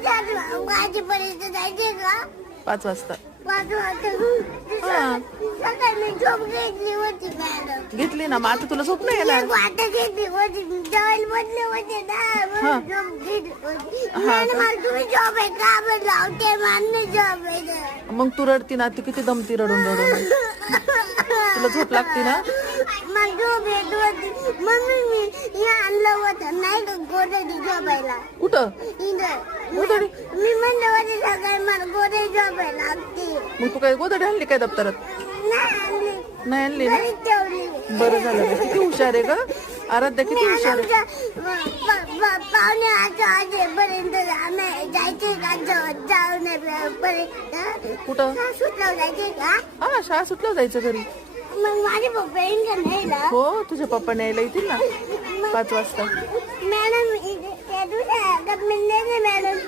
वाजेपर्यंत जायचे का? 5 वाजता. 5 वाजता हा. सकाळी मी झोप घेतली होती मॅडम. घेतली ना, मग आता तुला झोप नाही येणार. एक वाजता घेतली होती, जेवायला बसले होते ना, हा. म्हणून झोप घेतली होती. हा मॅडम, का? मला तुम्ही झोप आहे का बरं लावते? मला झोप आहे. मग तू रडती ना, ती किती दमती रडून रडून. तुला झोप लागते ना. मला झोप येत होती म्हणून मी हे आणलं होतं नाही का गोदडी झोपायला. कुठं? इथं गोधडी? मी म्हणलं होते सकाळी मला गोदडी झोपायला लागते. मग तू काय गोधडी आणली काय दप्तरात? नाही आणली, नाही आणली ना. घरीच ठेवली. बरं झालं बाई. किती हुशार आहे ग आराध्या, किती हुशार आहे. पावणे 8 वाजेपर्यंत जायचे का? जाऊन कुठं? सुटलं जायचे का? हा, शाळा सुटल्यावर जायचं घरी. मग माझे पप्पा येईन का नाही ना? हो, तुझ्या पप्पा न्यायला येतील ना 5 वाजता. मॅडम त्या दुसऱ्या गप्पीने मॅडम